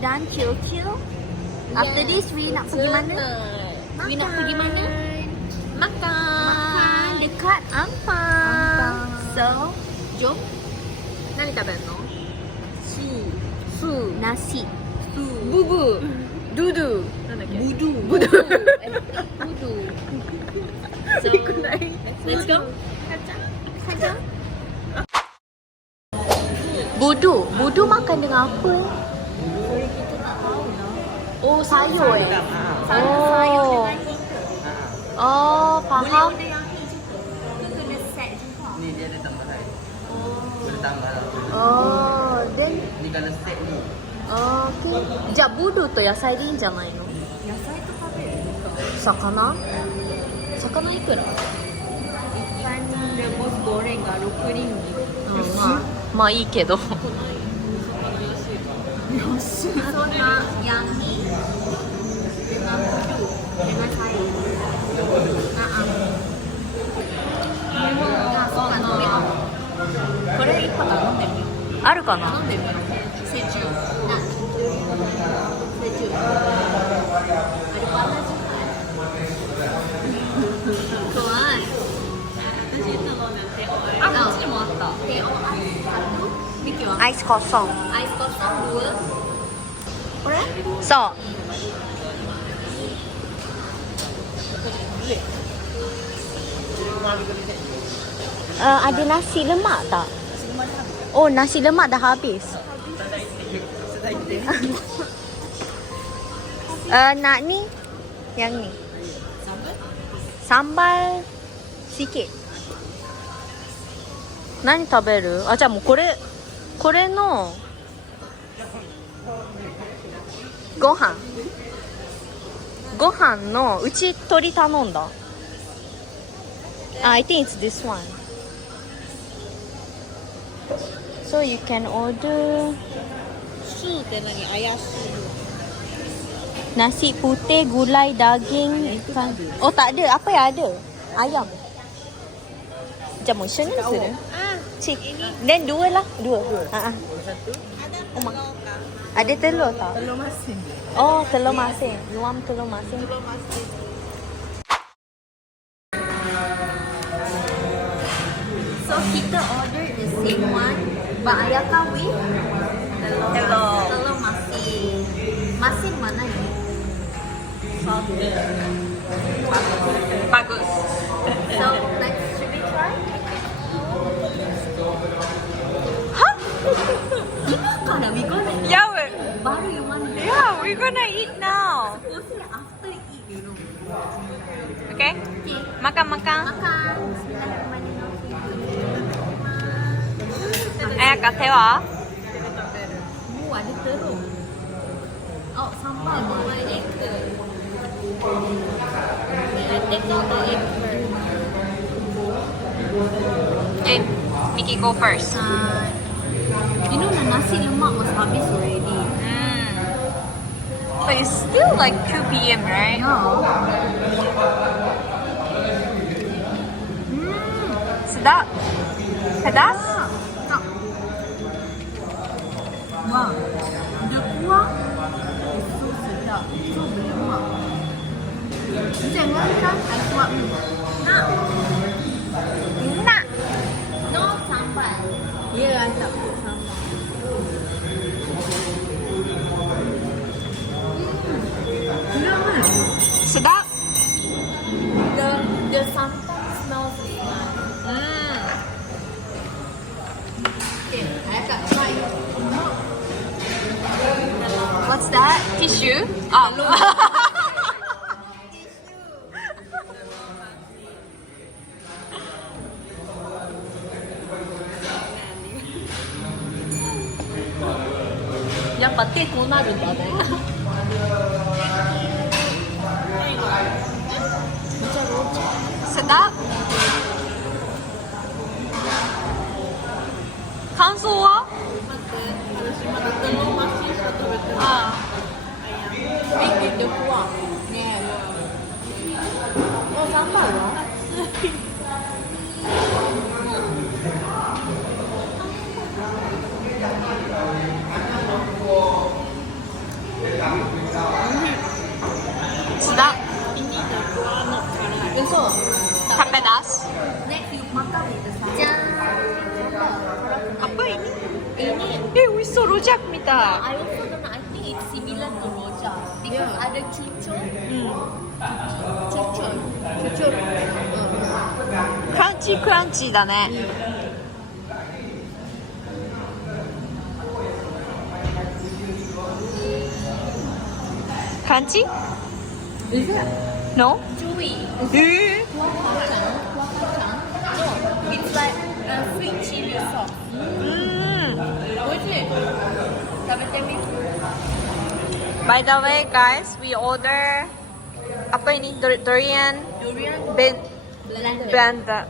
done chill. After this, we nak pergi mana? We nak pergi mana? Makan dekat Ampang. So, jom. 何食べるの？ススー、nasi. ブブ、ドゥドゥ、なんだっけ？Budu. Budu. Budu. よくない？ Let's go. Kacang. Budu makan dengan apa? Oh, sayur Oh. Oh, faham. Ni dia ada tambahan. Boleh tambah lah. Oh, then Ni kalau set ni. okay. じゃあブドウと野菜でいいんじゃないの？野菜と食べる？魚いくら？ Ikan rebus gorengが6リンギ。まあいいけど。安い。 So na yang ni dengan budu dengan sayur. Miho. これ一杯飲んでみよう。あるかな？飲んでみよう。セジュ。セジュ。怖い。あ、こっちにもあった。Teh O ais satu. Miki wa? Ais kosong. Ais kosong 2. これ？そう。Ada nasi lemak tak? Oh, nasi lemak dah habis. Nak ni, yang ni. Sambal sikit. 何食べる？あ、じゃあもうこれのご飯のうち鶏頼んだ。I think it's this one. So you can order スーって何？怪しい。 nasi putih, gulai, daging, ikan. Oh tak ada. Apa yang ada? Ayam. Jom macam ni su. Cik. Then dua lah. Dua. Ada telur tak? Telur masin. Oh, telur masin. You want telur masin? Telur masin. So kita order the same one, but Ayaka with telur masin. Masin mana ni? Bagus. So next should we try? Huh?今からwe gonna eat. Yeah, Baru you want to we're gonna eat now. Supposedly after eat, you know. Okay? Okay. Makan. Makan. Bismillahirrahmanirrahim. Ayaka, teh wa? Oh, ada teruk. Oh, sambal bawa egg ke? I take out the egg first. Okay, Miki go first. You know the nasi lemak was habis already. But it's still like 2 p.m., right? Sedap. Pedas? Wow, the kuah is so sedap, so berlemak. Jangan kan I suap ni. Nak? No sambal. Yeah, I tak put sambal. Sedap? The sambal smells nice. Okay, I got try. What's that? Tissue? Oh. Ya, pati ko na rin ba? Sedap? 感想は？私まだtelur masinしか食べてない。あ Big the kuah. Yeah. Oh, sambal lah. Ini美味しそう、ロジャクみた I also don't know. I think it's similar to rojak because ada cucur. い。うん。 Cucur. Cucur. クランチークランチーだね。クランチ Is it? No? Chewy. え Kuah kacang. No, it's like sweet chili sauce. 美味しい。食べてみ。By the way, guys, we order apa ini durian Durian blender. beranda.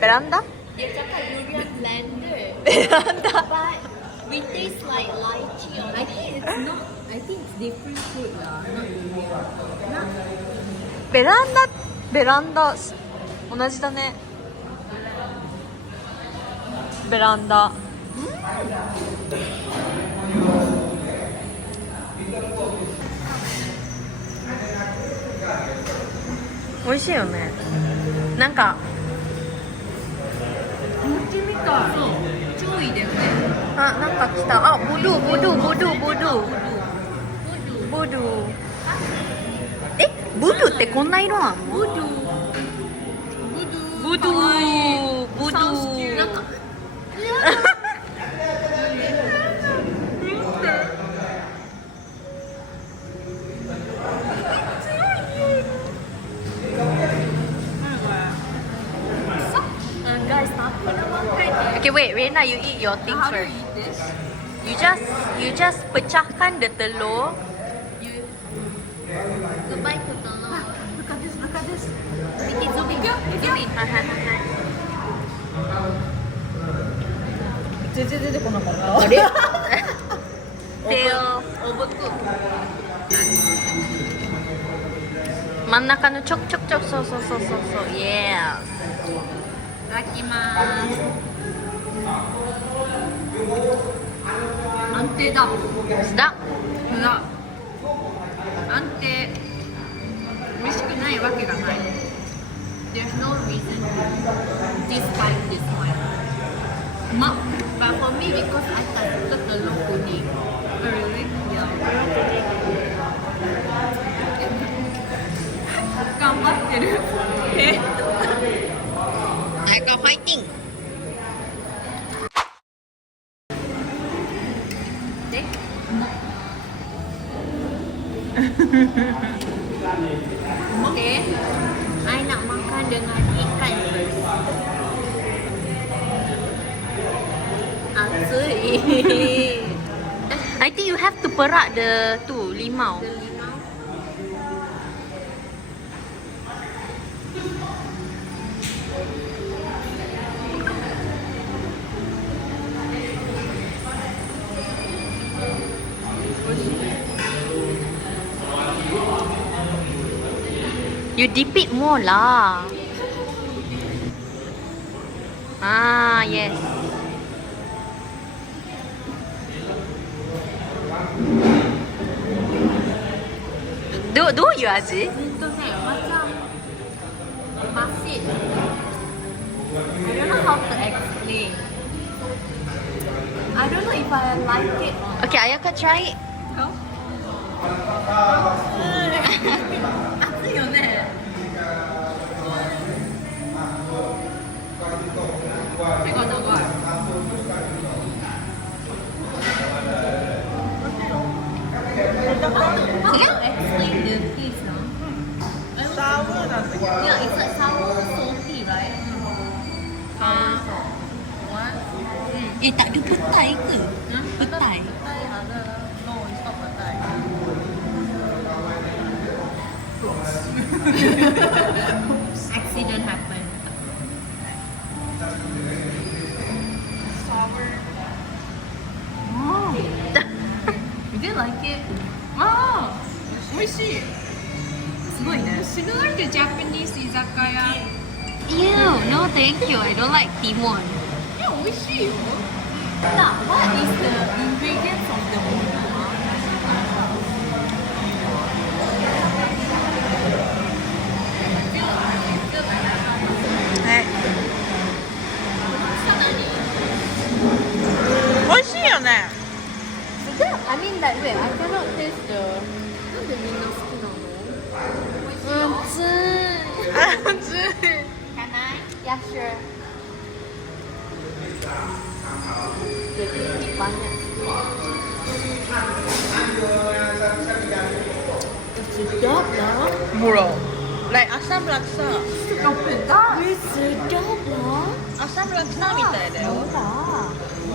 Beranda? Dia cakap durian blender. Beranda. But we taste like lychee. I think it's not. I think it's different fruit lah. Not durian. Not. ベランダ同じだね。ベランダ。美味しいよね。なんか餅みたい。そう。超いいだよね。なんか来た。あ、ボドゥ。ボドゥ。え、ボドゥってこんな色あんの？ボドゥ。なんか。Guys, tapi nama kan. Okay, wait, Rena, you eat your things How do you first. eat this? You just pecahkan the telur. Goodbye to telur. Look at this. Miki, zoom in. Zoom in. 全然出てこなかったあれ手を真ん中のちょくそう。Yeah. いただきます。安定だ。安定。美味しくないわけがない。There's no reason to dislike this one. But for me, because I tak suka telur kuning. Oh really? Yeah. 頑張ってる。Ayaka fighting. で、Okay, I nak makan dengan ikan first. I think you have to perak the limau. The limau. You dip it more lah. Yes. どういう味？Macam masin. I don't know how to explain. I don't know if I like it or not. Okay, Ayaka try it. 熱いよね。手が長い。How to explain the taste now? サーモンなんだけど Yeah, it's like sour salty, right? Tak ada petai ke? Petai. No, it's not petai. Accident happened. Sour. Oh. You did like it? 美味しい。すごいね。Similar to Japanese 居酒屋。 Ew, no thank you. I don't like Timon. いや、美味しいよ。Now, what is the ingredients of the budu? 美味しい。find that way. I cannot taste the. なんでみんな好きなの？熱い。熱い。 Can I? Yeah, sure. Jadi banyak. Sedap lah. Murah. Like asam laksa. Sedap. Sedap lah. Asam laksa みたいだよ。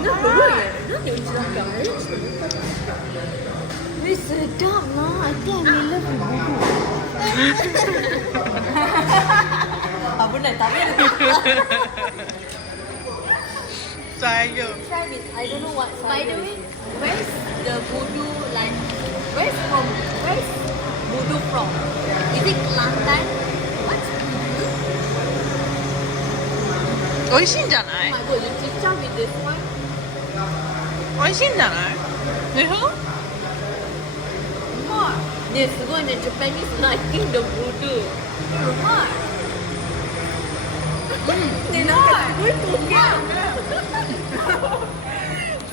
なんか古いね。なんでうちだけあれsedap lah. I think I may love budu. 危ない、食べる。大丈夫。 Try it. I don't know what. By the way, where's the budu like? Where's budu from? Is it Kelantan? What's budu? 美味しいんじゃな Oh い my god, you teach us with this one? 美味しいんじゃないでしょうまい。ね、すごいね。Japanese liking the budu. うまい。ね、なんかすごい高級だね。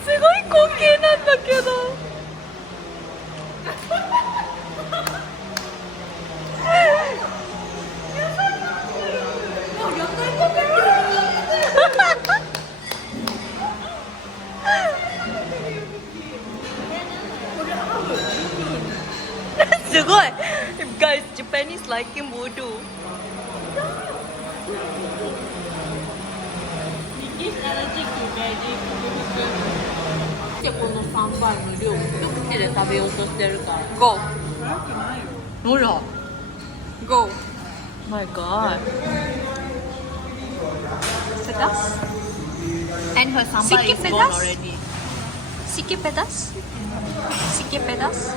すごい高級なんだけど。すごい Guys, Japanese liking budu. This allergic to veggie. この3倍の量、一口で食べようとしてるから。 Go. ほら。 Go. My god. Pedas? And her sambal Sikit is gone pedas? already. Sikit pedas? Sikit pedas?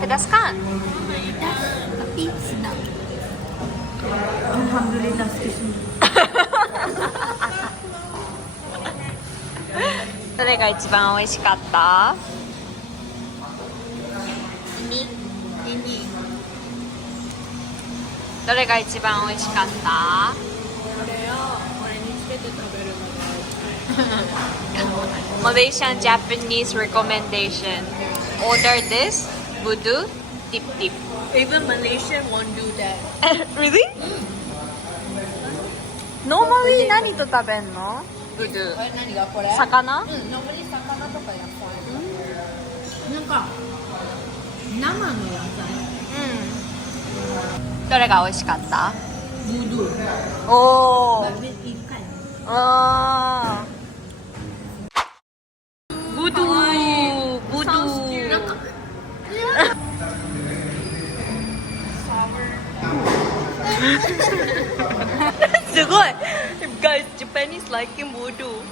Pedas kan? Tapi sedap. Alhamdulillah sikit. どれが一番美味しかった？ Ini. どれが一番美味しかった？これをこれにつけて食べるのが Malaysian Japanese recommendation. Order this, budu, dip dip. Even Malaysian won't do that. Really? Normally 何と食べんの？budu。これ何がこれ？魚？うん、normally 魚とか野菜。なんか生の野菜。どれが美味しかった？ブドウ。おー。一回。あー。ブドゥ。ブドゥ。なんか。すごい Guys, Japanese liking budu.